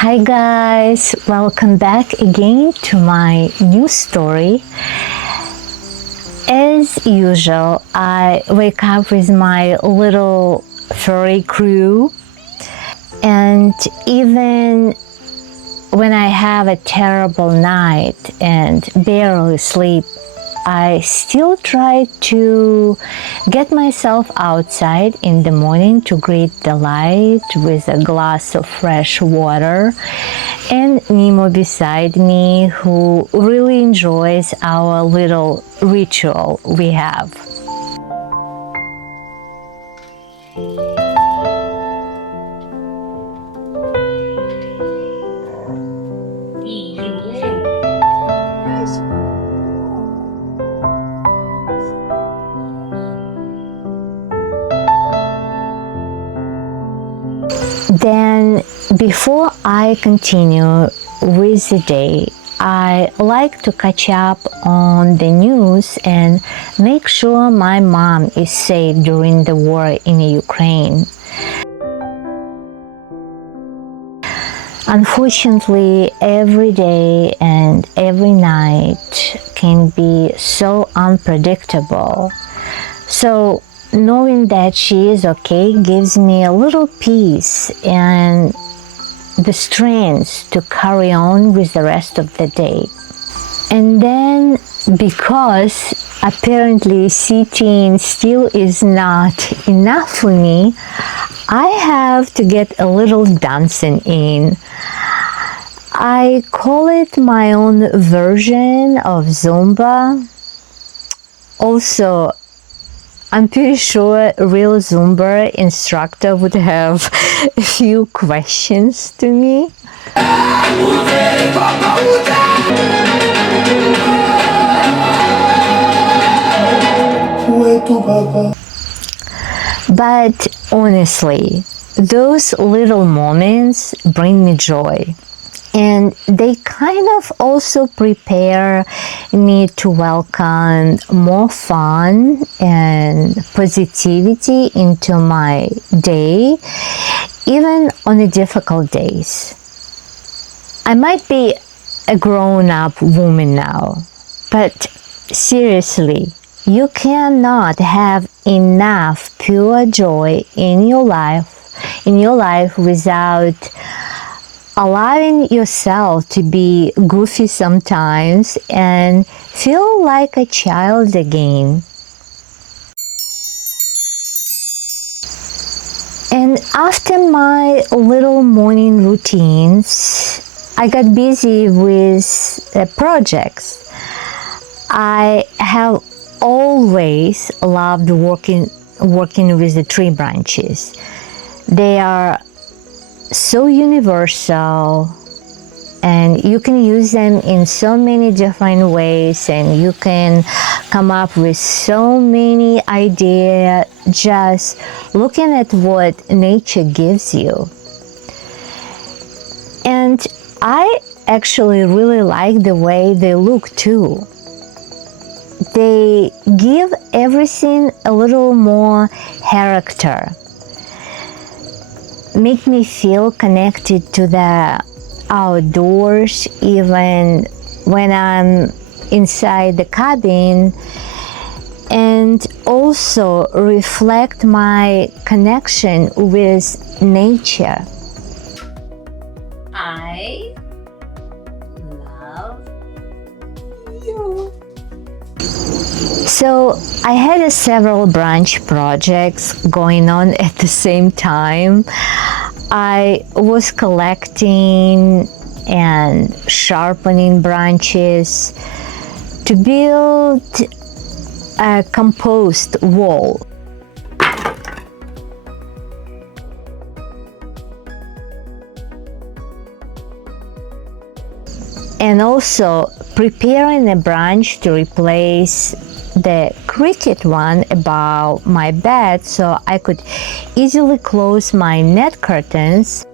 Hi guys, welcome back again to my new story. As usual, I wake up with my little furry crew, and even when I have a terrible night and barely sleep, I still try to get myself outside in the morning to greet the light with a glass of fresh water, and Nemo beside me, who really enjoys our little ritual we have. Then, before I continue with the day, I like to catch up on the news and make sure my mom is safe during the war in Ukraine. Unfortunately, every day and every night can be so unpredictable. So, knowing that she is okay gives me a little peace and the strength to carry on with the rest of the day. And then, because apparently sitting still is not enough for me, I have to get a little dancing in. I call it my own version of Zumba. Also, I'm pretty sure a real Zumba instructor would have a few questions to me. But honestly, those little moments bring me joy. And they kind of also prepare me to welcome more fun and positivity into my day, even on the difficult days. I might be a grown-up woman now, but seriously, you cannot have enough pure joy in your life without allowing yourself to be goofy sometimes and feel like a child again. And after my little morning routines, I got busy with projects. I have always loved working with the tree branches. They are so universal, and you can use them in so many different ways, and you can come up with so many ideas just looking at what nature gives you. And I actually really like the way they look too. They give everything a little more character, make me feel connected to the outdoors even when I'm inside the cabin, and also reflect my connection with nature. I love you. So I had several branch projects going on at the same time. I was collecting and sharpening branches to build a compost wall. And also preparing a branch to replace the cricket one above my bed so I could easily close my net curtains.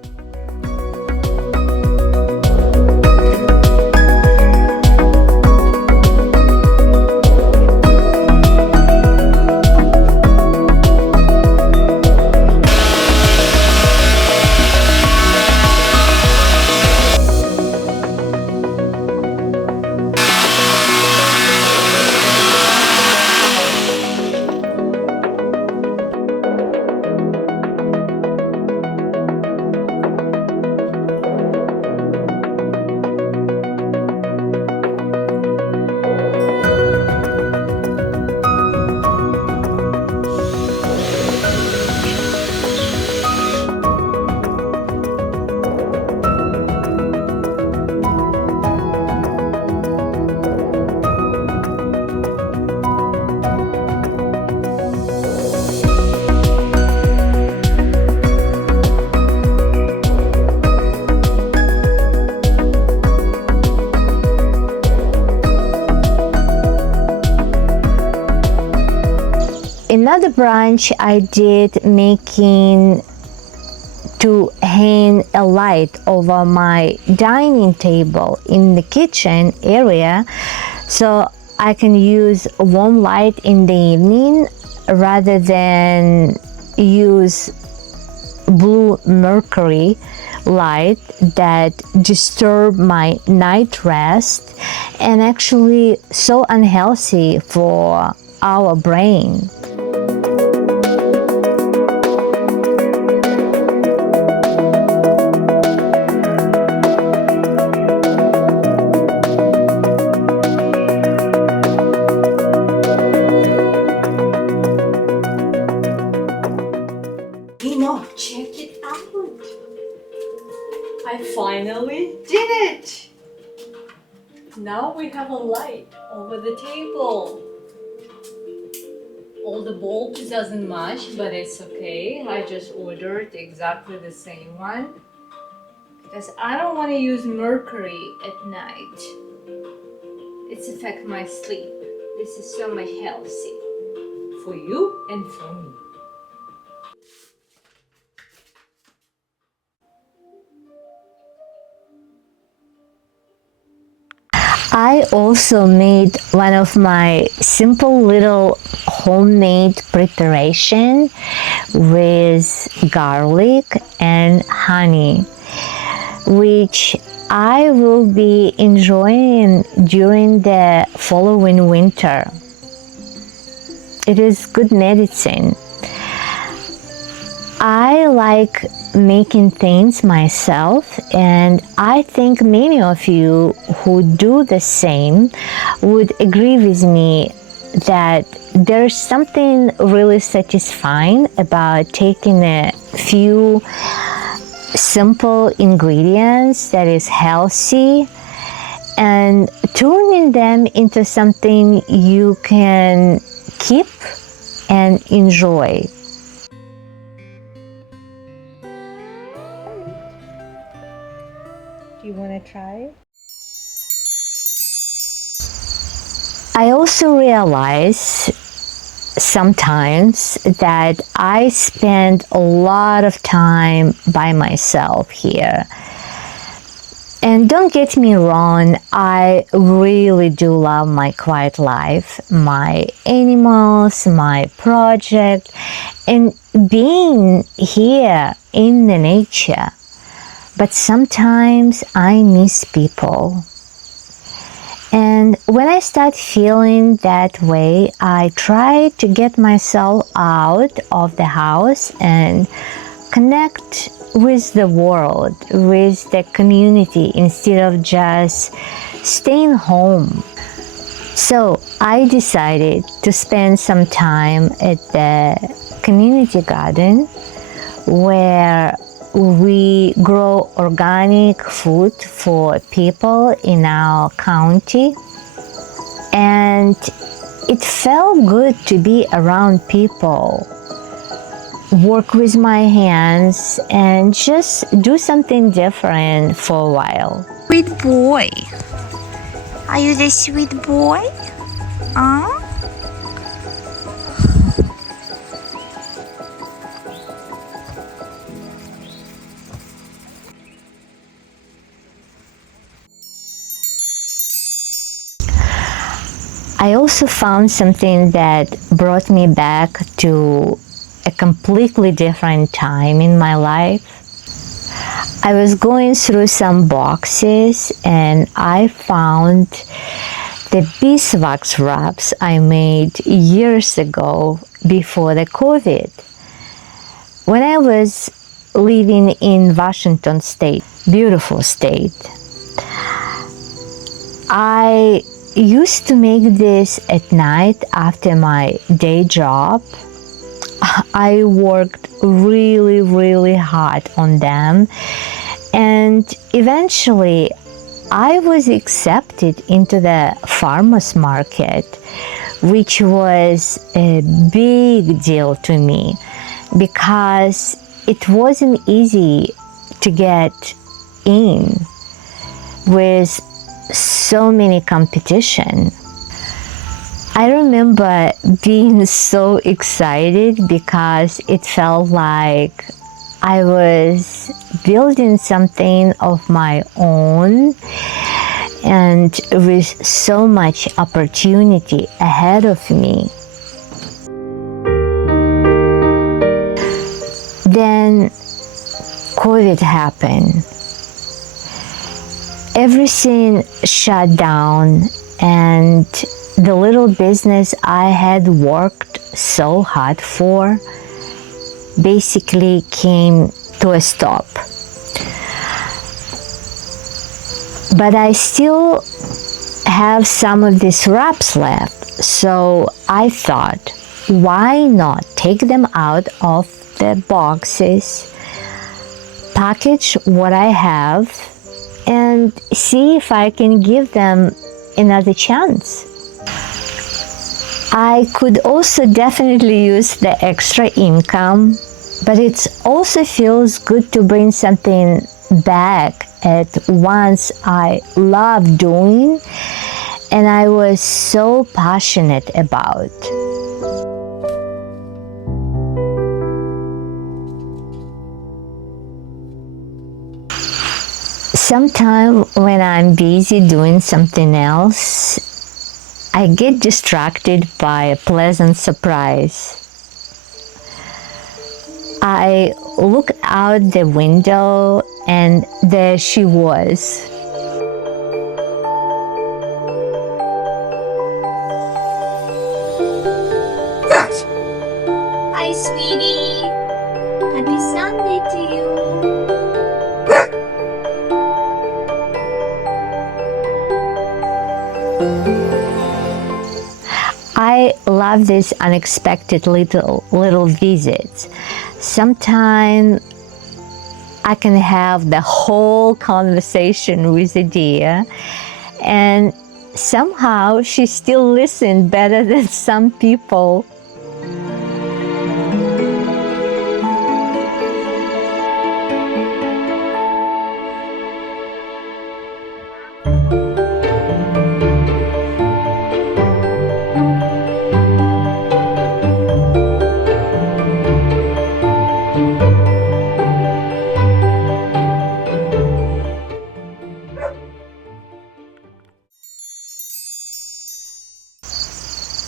Another branch I did making to hang a light over my dining table in the kitchen area so I can use warm light in the evening rather than use blue mercury light that disturb my night rest and actually so unhealthy for our brain. Check it out! I finally did it! Now we have a light over the table. All the bulbs doesn't match, but it's okay. I just ordered exactly the same one because I don't want to use mercury at night. It's affect my sleep. This is so much healthy for you and for me. I also made one of my simple little homemade preparation with garlic and honey, which I will be enjoying during the following winter. It is good medicine. I like making things myself, and I think many of you who do the same would agree with me that there's something really satisfying about taking a few simple ingredients that is healthy and turning them into something you can keep and enjoy. Do you want to try? I also realize sometimes that I spend a lot of time by myself here. And don't get me wrong, I really do love my quiet life, my animals, my project, and being here in the nature. But sometimes I miss people. And when I start feeling that way, I try to get myself out of the house and connect with the world, with the community, instead of just staying home. So I decided to spend some time at the community garden where we grow organic food for people in our county, and it felt good to be around people, work with my hands, and just do something different for a while. Sweet boy. Are you the sweet boy? Huh? I also found something that brought me back to a completely different time in my life. I was going through some boxes and I found the beeswax wraps I made years ago before the COVID. When I was living in Washington State, beautiful state, I used to make this at night after my day job. I worked really hard on them, and eventually I was accepted into the farmers market, which was a big deal to me because it wasn't easy to get in with so many competition. I remember being so excited because it felt like I was building something of my own and with so much opportunity ahead of me. Then COVID happened. Everything shut down, and the little business I had worked so hard for basically came to a stop. But I still have some of these wraps left, so I thought, why not take them out of the boxes, package what I have, and see if I can give them another chance. I could also definitely use the extra income, but it also feels good to bring something back at once I love doing and I was so passionate about. Sometimes when I'm busy doing something else, I get distracted by a pleasant surprise. I look out the window and there she was. Hi, sweetie. Happy Sunday to you. I love these unexpected little visits. Sometimes I can have the whole conversation with a deer, and somehow she still listens better than some people.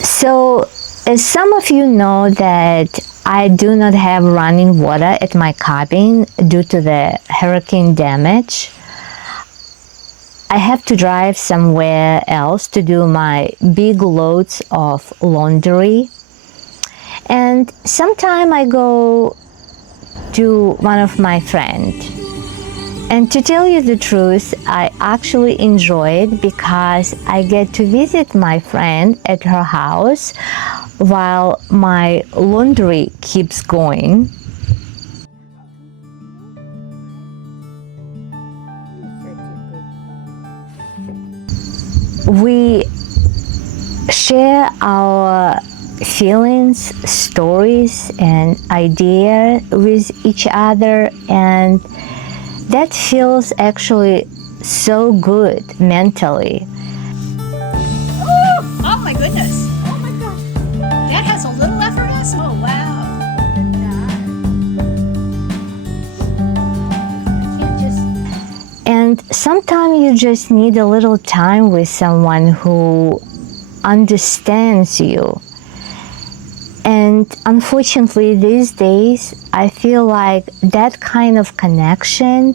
So, as some of you know that I do not have running water at my cabin due to the hurricane damage. I have to drive somewhere else to do my big loads of laundry. And sometime I go to one of my friends. And to tell you the truth, I actually enjoy it because I get to visit my friend at her house while my laundry keeps going. We share our feelings, stories, and ideas with each other, and that feels actually so good mentally. Oh my goodness. Oh my gosh. That has a little effortless. Oh wow. And sometimes you just need a little time with someone who understands you. And unfortunately, these days, I feel like that kind of connection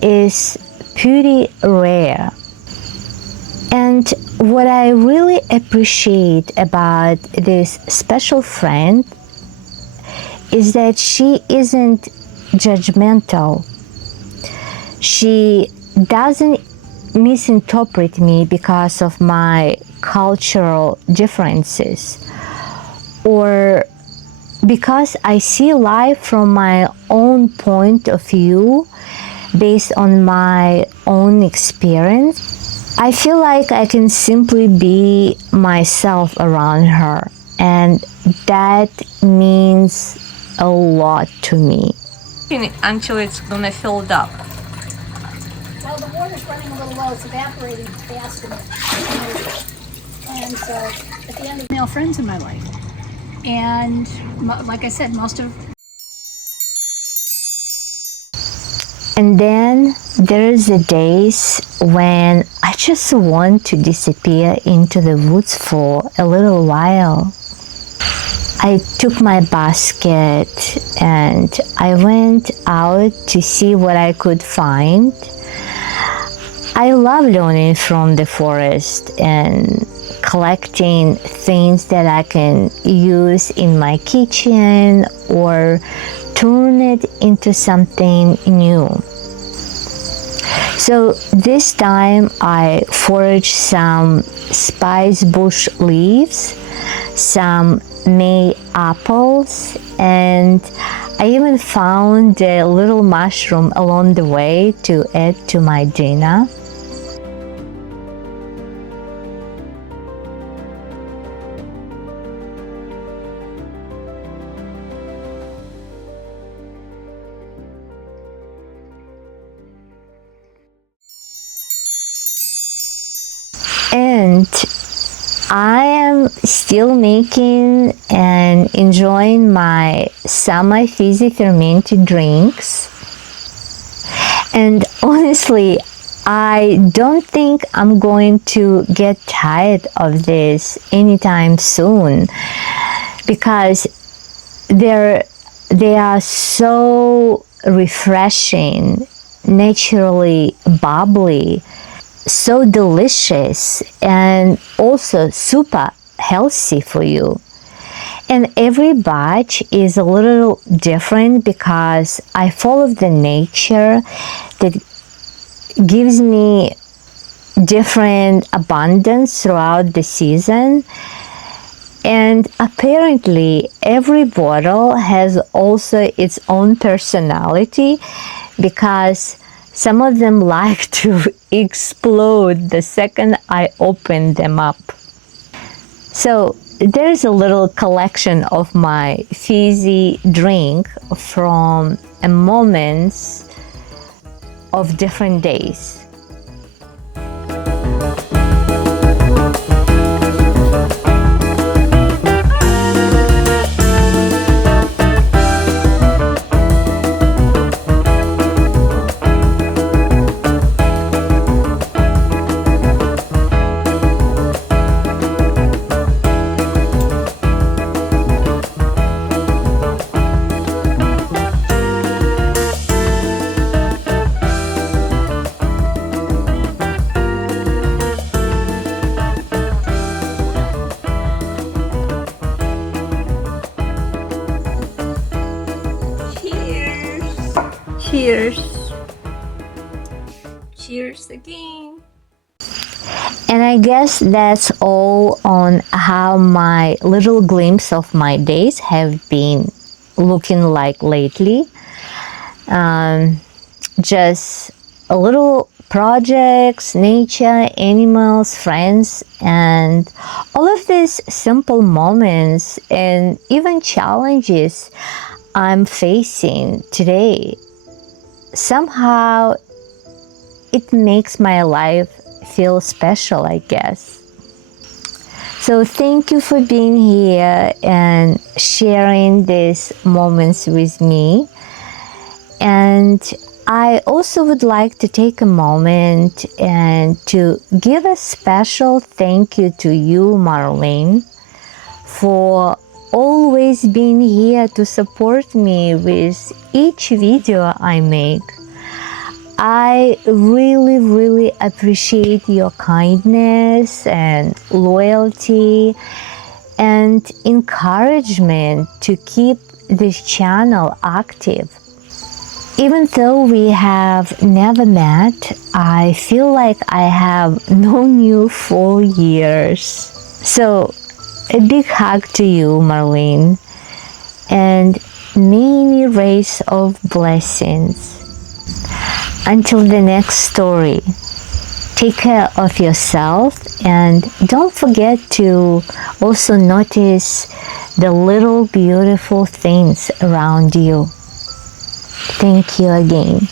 is pretty rare. And what I really appreciate about this special friend is that she isn't judgmental. She doesn't misinterpret me because of my cultural differences, or because I see life from my own point of view based on my own experience. I feel like I can simply be myself around her, and that means a lot to me. Until it's gonna fill up. Well, the water's running a little low. It's evaporating fast enough. And and at the end of male friends in my life. And like I said, most of And then there's the days when I just want to disappear into the woods for a little while. I took my basket and I went out to see what I could find. I love learning from the forest and collecting things that I can use in my kitchen or turn it into something new. So this time I foraged some spice bush leaves, some May apples, and I even found a little mushroom along the way to add to my dinner. And I am still making and enjoying my summer fizzy fermented drinks. And honestly, I don't think I'm going to get tired of this anytime soon because they are so refreshing, naturally bubbly, so delicious, and also super healthy for you. And every batch is a little different because I follow the nature that gives me different abundance throughout the season. And apparently every bottle has also its own personality because some of them like to explode the second I open them up. So there's a little collection of my fizzy drink from moments of different days. Cheers. Cheers again. And I guess that's all on how my little glimpse of my days have been looking like lately. Just a little projects, nature, animals, friends, and all of these simple moments and even challenges I'm facing today. Somehow it makes my life feel special, I guess. So thank you for being here and sharing these moments with me. And I also would like to take a moment and to give a special thank you to you, Marlene, for always being here to support me with each video I make. I really appreciate your kindness and loyalty and encouragement to keep this channel active. Even though we have never met, I feel like I have known you for years. So a big hug to you, Marlene, and many rays of blessings. Until the next story, take care of yourself and don't forget to also notice the little beautiful things around you. Thank you again.